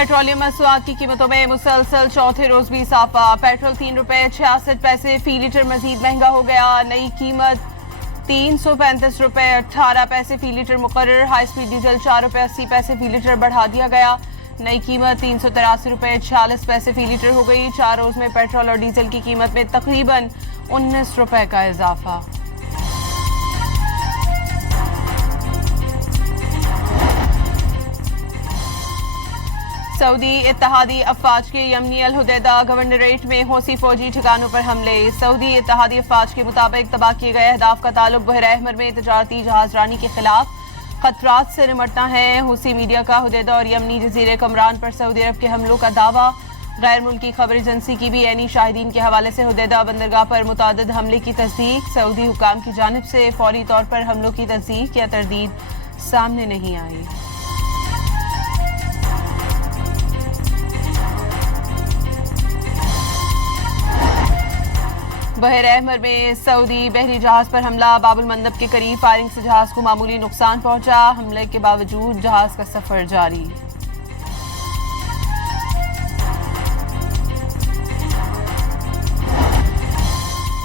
Petroleum मसनूआत की कीमतों में मुसलसल चौथे रोज भी इजाफा। पेट्रोल ₹3.66 फी लीटर मजीद महंगा हो गया। नई कीमत ₹335.18 फी लीटर मुकर्रर। हाई स्पीड डीजल ₹4.80 फी लीटर बढ़ा दिया गया। नई कीमत ₹383.46 फी लीटर हो गई। 4 रोज में पेट्रोल और डीजल की कीमत में तकरीबन ₹19 का इजाफा। सऊदी इत्तहादी अफवाज के यमनी अल हुदैदा गवर्नरेट में हौसी फौजी ठिकानों पर हमले। सऊदी इत्तहादी अफवाज के मुताबिक तबाह किए गए अहदाफ का ताल्लुक बहर अहमर में तजारती जहाजरानी के खिलाफ खतरात से निमटना है। हौसी मीडिया का हुदैदा और यमनी जजीरे कमरान पर सऊदी अरब के हमलों का दावा। गैर मुल्की खबर एजेंसी की भी ऐनी शाहिदीन के हवाले से हुदैदा बंदरगाह पर मुतादिद हमले की तस्दीक। सऊदी हुकाम की जानिब से फौरी तौर पर हमलों की तस्दीक या तरदीद सामने नहीं आई। बहर अहमर में सऊदी बहरी जहाज पर हमला। बाबुल मंदब के करीब फायरिंग से जहाज को मामूली नुकसान पहुंचा। हमले के बावजूद जहाज का सफर जारी।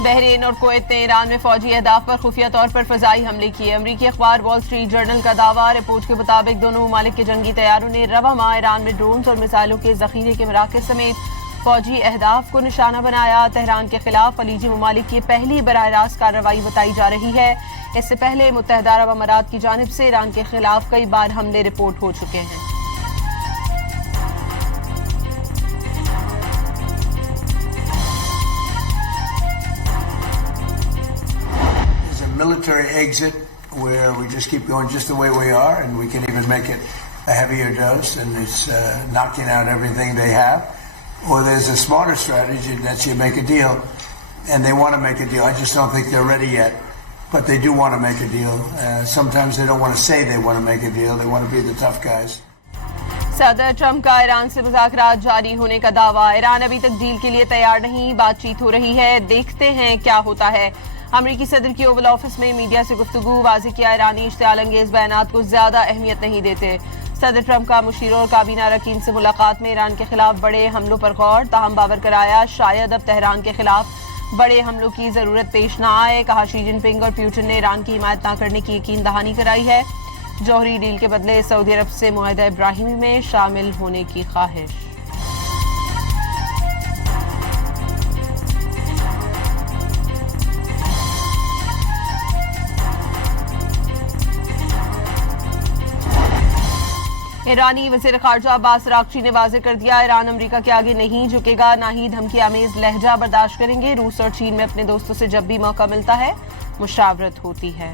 बहरीन और कुवैत ने ईरान में फौजी अहदाफ पर खुफिया तौर पर फजाई हमले किए। अमरीकी अखबार वॉल स्ट्रीट जर्नल का दावा। रिपोर्ट के मुताबिक दोनों ममालिक के जंगी तैयारों ने रवा माह ईरान में ड्रोन्स और मिसाइलों के जखीरे के मराकज समेत फौजी अहदाफ को निशाना बनाया। तेहरान के खिलाफ खलीजी ममालिक की पहली बराह रास्त कार्रवाई बताई जा रही है। इससे पहले मुत्तहदा अरब अमारात की जानिब से ईरान के खिलाफ कई बार हमले रिपोर्ट हो चुके हैं। Military exit where we just keep going just the way we are, and we can even make it a heavier dose, and it's knocking out everything they have. Or there's a smarter strategy that you make a deal, and they want to make a deal. I just don't think they're ready yet, but they do want to make a deal. Sometimes they don't want to say they want to make a deal. They want to be the tough guys. सदर Trump का Iran से मुज़ाकरात जारी होने का दावा। Iran अभी तक deal के लिए तैयार नहीं, बातचीत हो रही है, देखते हैं क्या होता है। अमरीकी सदर की ओवल ऑफिस में मीडिया से गुफ्तगू। वाज़ेह किया ईरानी इश्तियाल अंगेज बयानात को ज्यादा अहमियत नहीं देते। सदर ट्रंप का मुशीरों और काबीना अरकान से मुलाकात में ईरान के खिलाफ बड़े हमलों पर गौर। ताहम बावर कराया शायद अब तेहरान के खिलाफ बड़े हमलों की जरूरत पेश न आए। कहा शी जिनपिंग और प्यूटिन ने ईरान की हिमायत न करने की यकीन दहानी कराई है। जौहरी डील के बदले सऊदी अरब से मुआहिदा इब्राहिमी में शामिल होने की ख्वाहिश। ईरानी वज़ीर ख़ारजा अब्बास अराग़ची ने वाज़ेह कर दिया, ईरान अमेरिका के आगे नहीं झुकेगा, ना ही धमकी आमेज लहजा बर्दाश्त करेंगे। रूस और चीन में अपने दोस्तों से जब भी मौका मिलता है मुशावरत होती है।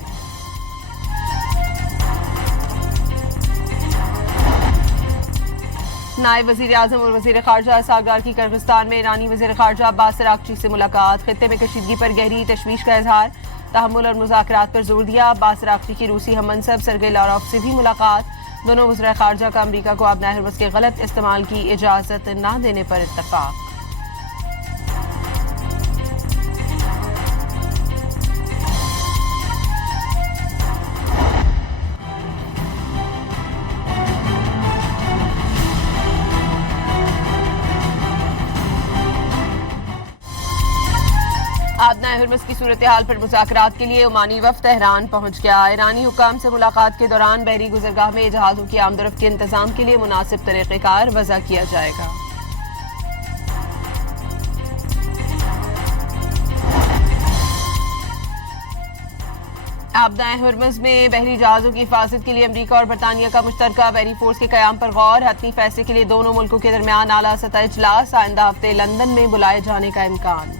नायब वज़ीर आज़म और वज़ीर ख़ारजा सागदार की किर्गिस्तान में ईरानी वज़ीर ख़ारजा अब्बास अराग़ची से मुलाकात। खित्ते में कशीदगी पर गहरी तशवीश का इजहार, तहम्मुल और मुज़ाकरात पर जोर दिया। अब्बास अराग़ची की रूसी हममनसब सरगेई लावरोव से भी मुलाकात। दोनों वज़ीर ख़ारजा का अमरीका को अपना हरबस के गलत इस्तेमाल की इजाज़त न देने पर इत्तफ़ाक़। आबना हरमस की सूरत हाल पर मुज़ाकरात के लिए ओमानी वफ़द तेहरान पहुंच गया। ईरानी हुकाम से मुलाकात के दौरान बहरी गुज़रगाह में जहाज़ों की आमदोरफ्त के इंतजाम के लिए मुनासिब तरीक़ेकार वज़ा किया जाएगा। आबना हरमस में बहरी जहाज़ों की हिफाजत के लिए अमरीका और बरतानिया का मुश्तरका बहरी फोर्स के क़याम पर गौर। हतमी फैसले के लिए दोनों मुल्कों के दरमियान आला सतह इजलास। आइंदा हफ्ते लंदन में बुलाए जाने का इम्कान।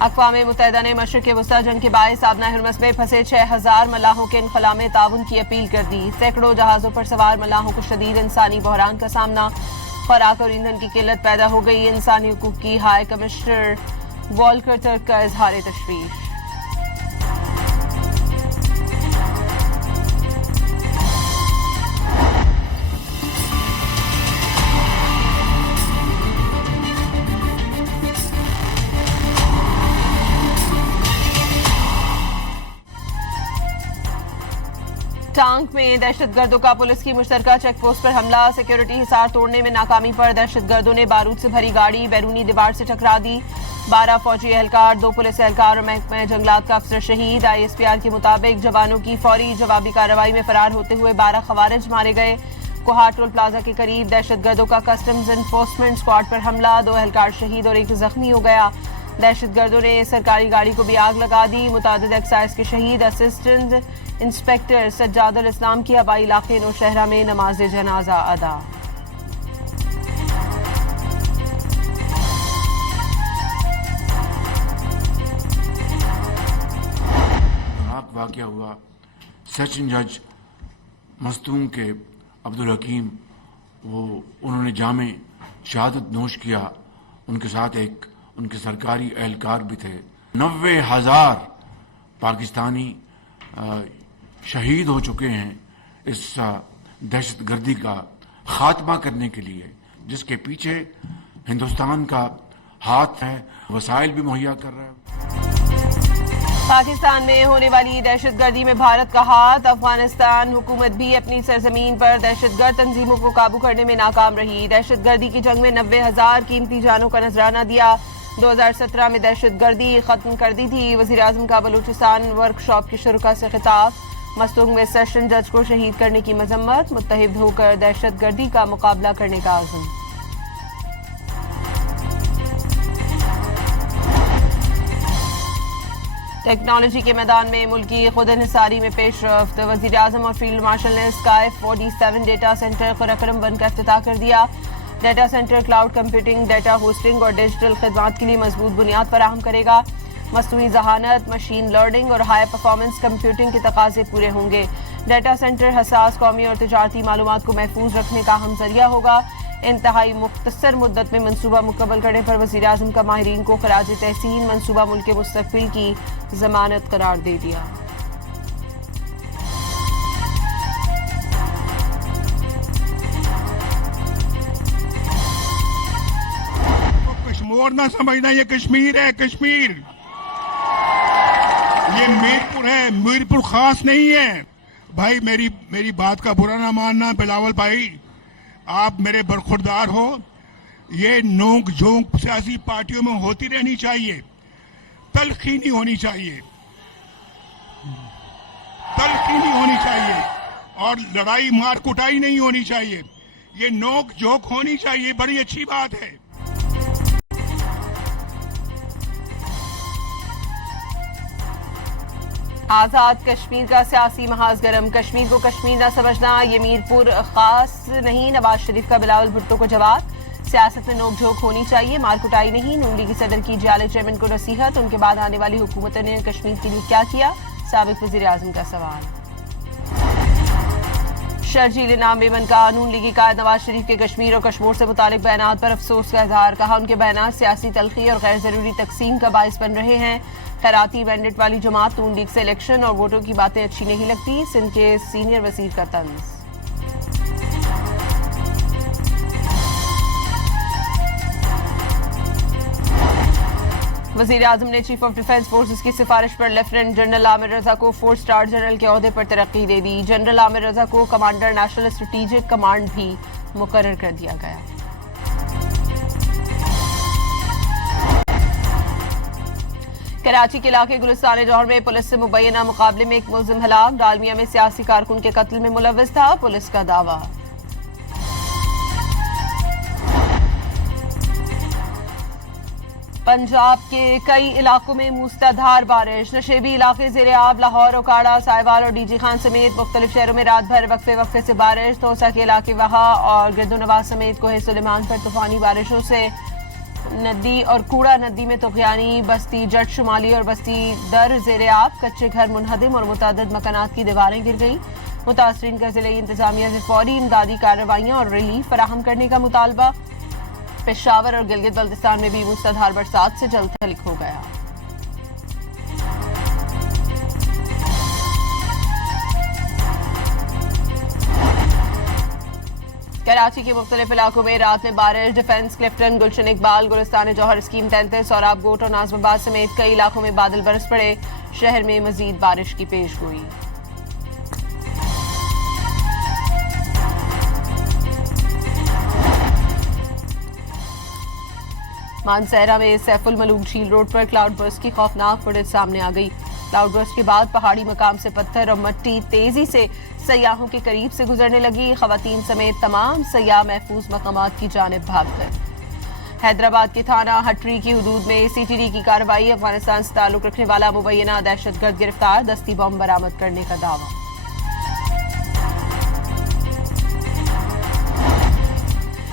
अक़वाम मुत्तहिदा ने मशरिक़ वस्ता जंग के बायस आबना हरमस में फंसे 6000 मलाहों के इनखला में ताउन की अपील कर दी। सैकड़ों जहाज़ों पर सवार मलाहों को शदीद इंसानी बहरान का सामना। खुराक और ईंधन की किल्लत पैदा हो गई। इंसानी हुकूक की हाई कमिश्नर वॉल्कर टर्क का इजहार तशवीश। टांग में दहशतगर्दों का पुलिस की मुश्तरका चेकपोस्ट पर हमला। सिक्योरिटी हिसार तोड़ने में नाकामी पर दहशतगर्दों ने बारूद से भरी गाड़ी बैरूनी दीवार से टकरा दी। 12 फौजी एहलकार, 2 पुलिस एहलकार और महकमा जंगलात का अफसर शहीद। ISPR के मुताबिक जवानों की फौरी जवाबी कार्रवाई में फरार होते हुए 12 खवारिज मारे गए। कोहार टोल प्लाजा के करीब दहशतगर्दों का कस्टम्स एनफोर्समेंट स्क्वाड पर हमला, 2 एहलकार शहीद और 1 जख्मी हो गया। दहशतगर्दों ने सरकारी गाड़ी को भी आग लगा दी। मुतादिद एक्साइज के शहीद असिस्टेंट इंस्पेक्टर सज्जादुल इस्लाम की हवाई इलाके नौशहरा में नमाज जनाजा अदा। वाक़या हुआ सेशन जज मस्तूम के अब्दुल हकीम, उन्होंने जामे शहादत नोश किया। उनके साथ एक उनके सरकारी एहलकार भी थे। 90,000 पाकिस्तानी शहीद हो चुके हैं इस दहशतगर्दी का खात्मा करने के लिए, जिसके पीछे हिंदुस्तान का हाथ है, वसाइल भी मुहैया कर रहा है। पाकिस्तान में होने वाली दहशतगर्दी में भारत का हाथ। अफगानिस्तान हुकूमत भी अपनी सरजमीन पर दहशतगर्द तंजीमों को काबू करने में नाकाम रही। दहशतगर्दी की जंग में 90,000 कीमती जानों का नजराना दिया। 2017 में दहशतगर्दी खत्म कर दी थी। वजीर आजम का बलूचिस्तान वर्कशॉप की शुरुका से खिताब। मस्तूंग में सेशन जज को शहीद करने की मजम्मत। मुत्तहिद होकर दहशतगर्दी का मुकाबला करने का आज़म। टेक्नोलॉजी के मैदान में मुल्की खुद इन्हिसारी में पेशरफ्त। वजीर आजम और फील्ड मार्शल ने स्काई 47 डेटा सेंटर खुरकरम 1 का इफ्तिताह कर दिया। Data centre cloud computing, data hosting और डिजिटल खिदमात के लिए मजबूत बुनियाद फराहम करेगा। मसनूई जहानत, मशीन लर्निंग और हाई परफॉर्मेंस कंप्यूटिंग के तकाजे पूरे होंगे। डेटा सेंटर हसास कौमी और तिजारती मालूमात को महफूज रखने का अहम जरिया होगा। इंतहाई मुख्तसर मुद्दत में मनसूबा मुकम्मल करने पर वज़ीर आज़म का माहिरीन को खराज तहसीन मनसूबा मुल्क के मुस्तकबिल की जमानत करार दे दिया। कश्मीर ना समझना, ये कश्मीर है, कश्मीर ये मीरपुर है, मीरपुर खास नहीं है भाई। मेरी बात का बुरा ना मानना बिलावल भाई, आप मेरे बरखुरदार हो। ये नोक झोंक सियासी पार्टियों में होती रहनी चाहिए, तलखी नहीं होनी चाहिए, तलखी नहीं होनी चाहिए और लड़ाई मार कुटाई नहीं होनी चाहिए। ये नोक झोंक होनी चाहिए, बड़ी अच्छी बात है। आजाद कश्मीर का सियासी महाज गरम। कश्मीर को कश्मीर न समझना, ये मीरपुर खास नहीं। नवाज शरीफ का बिलावल भुट्टो को जवाब। सियासत में नोकझोंक होनी चाहिए, मारकुटाई नहीं। नून लीगी सदर की जाले चेयरमैन को नसीहत। उनके बाद आने वाली हुकूमतों ने कश्मीर के लिए क्या किया, साबिक वजीर आजम का सवाल। शर्जील नाम बेमन का नून लीगी कायद नवाज शरीफ के कश्मीर और कश्मीर से मुतालिक बयानात पर अफसोस का इजहार। कहा उनके बयानात सियासी तलखी और गैर जरूरी तकसीम का बाइस बन रहे हैं। खैराती बैंडेट वाली जमात नून लीग से इलेक्शन और वोटों की बातें अच्छी नहीं लगती। सिंध के सीनियर वजीर का तंज। वजीर आजम ने चीफ ऑफ डिफेंस फोर्सेस की सिफारिश पर लेफ्टिनेंट जनरल आमिर रजा को 4 स्टार जनरल के ओहदे पर तरक्की दे दी। जनरल आमिर रजा को कमांडर नेशनल स्ट्रेटेजिक कमांड भी मुकर्रर कर दिया गया। कराची के इलाके गुलिस्तान जौहर में पुलिस से मुबैना मुकाबले में एक मुलजिम हलाक। डालमिया में सियासी कारकुन के कत्ल में मुलव्विस था, पुलिस का दावा। पंजाब के कई इलाकों में मूसलाधार बारिश। नशेबी इलाके ज़ेरे-आब लाहौर, ओकाड़ा, साहिवाल और डीजी खान समेत मुख्तलिफ शहरों में रात भर वक्फे वक्फे से बारिश। तोसा के इलाके वहा और गिरदोनवाज समेत कोहे सुलेमान पर तूफानी बारिशों से नदी और कूड़ा नदी में तुग़यानी। बस्ती जट शुमाली और बस्ती दर ज़ेरे-आब, कच्चे घर मुनहदिम और मुतादिद मकानात की दीवारें गिर गई। मुतासरीन का ज़िले इंतजामिया से फौरी इमदादी कार्रवाइयाँ और रिलीफ फराहम करने का मुतालबा। पेशावर और गिलगित बल्तिस्तान में भी मूसलाधार बरसात से जल थल हो गया। कराची के मुख्तलिफ इलाकों में रात में बारिश। डिफेंस क्लिफ्टन, गुलशन इकबाल, गुलिस्तान जौहर, स्कीम 33, सौराब गोट और नाजमाबाद समेत कई इलाकों में बादल बरस पड़े। शहर में मजीद बारिश की पेशगोई। मानसहरा में सैफुल मलूक झील रोड पर क्लाउड बर्स्ट की खौफनाक फुटेज सामने आ गई। क्लाउड बर्स्ट के बाद पहाड़ी मकाम से पत्थर और मिट्टी तेजी से सयाहों के करीब से गुजरने लगी। खवातीन समेत तमाम सयाह महफूज मकामात की जानिब भाग गए। हैदराबाद के थाना हटरी की हुदूद में सीटीडी की कार्रवाई। अफगानिस्तान से ताल्लुक रखने वाला मुबैना दहशतगर्द गिरफ्तार, दस्ती बम बरामद करने का दावा।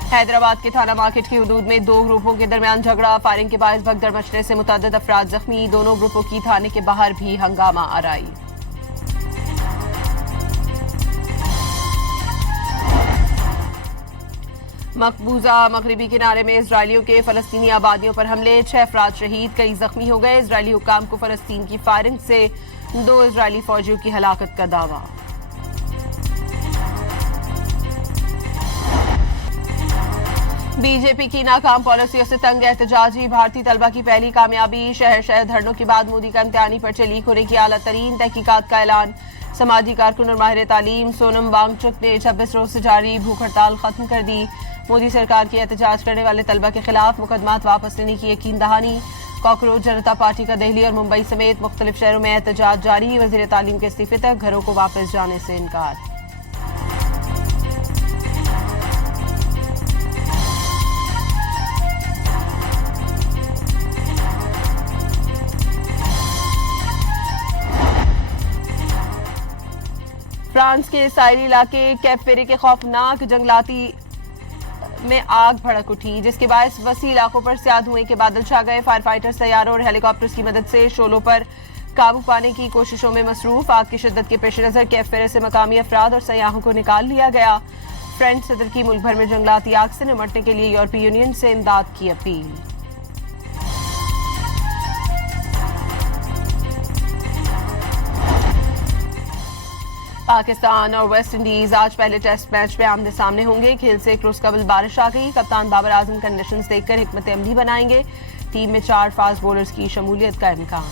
हैदराबाद के थाना मार्केट की हुदूद में दो ग्रुपों के दरमियान झगड़ा, फायरिंग के बायस भगदड़ मचने से मुतअद्दिद अफराद जख्मी। दोनों ग्रुपों की थाने के बाहर भी हंगामा आराई। मकबूजा मगरिबी किनारे में इजरायलियों के फलस्तीनी आबादियों पर हमले, 6 अफराद शहीद, कई जख्मी हो गए। इजरायली हुकाम को फलस्तीन की फायरिंग से 2 इजरायली फौजियों की हलाकत का दावा। बीजेपी की नाकाम पॉलिसियों से तंग एहतजाजी, भारतीय तलबा की पहली कामयाबी। शहर शहर धरनों के बाद मोदी का इम्तिहानी पर्चे लीक होने की आला तरीन तहकीकात का ऐलान। समाजी कारकुन और माहिर तालीम सोनम वांगचुक ने 26 रोज से जारी भूख हड़ताल खत्म कर दी। मोदी सरकार की एहतजाज करने वाले तलबा के खिलाफ मुकदमात वापस लेने की यकीन दहानी। कॉकरोच जनता पार्टी का दिल्ली और मुंबई समेत मुख्तलिफ शहरों में एहतजाज जारी। वजीर तालीम के इस्तीफे तक घरों को वापस जाने से इनकार। फ्रांस के साहिली इलाके कैप फेरे के खौफनाक जंगलाती में आग भड़क उठी, जिसके बायस वसी इलाकों पर स्याह धुएं के बादल छा गए। फायर फाइटर्स तैयारों और हेलीकॉप्टर्स की मदद से शोलों पर काबू पाने की कोशिशों में मसरूफ। आग की शिद्दत के पेश नजर कैप फेरे से मकामी अफराद और सयाहों को निकाल लिया गया। फ्रेंच सदर की मुल्क भर में जंगलाती आग से निमटने के लिए यूरोपीय यूनियन से इमदाद की अपील। पाकिस्तान और वेस्ट इंडीज आज पहले टेस्ट मैच में आमने सामने होंगे। खेल से एक रोज कबल बारिश आ गई। कप्तान बाबर आजम कंडीशंस देखकर हिकमत अमली बनाएंगे। टीम में 4 फास्ट बॉलर्स की शमूलियत का इम्कान।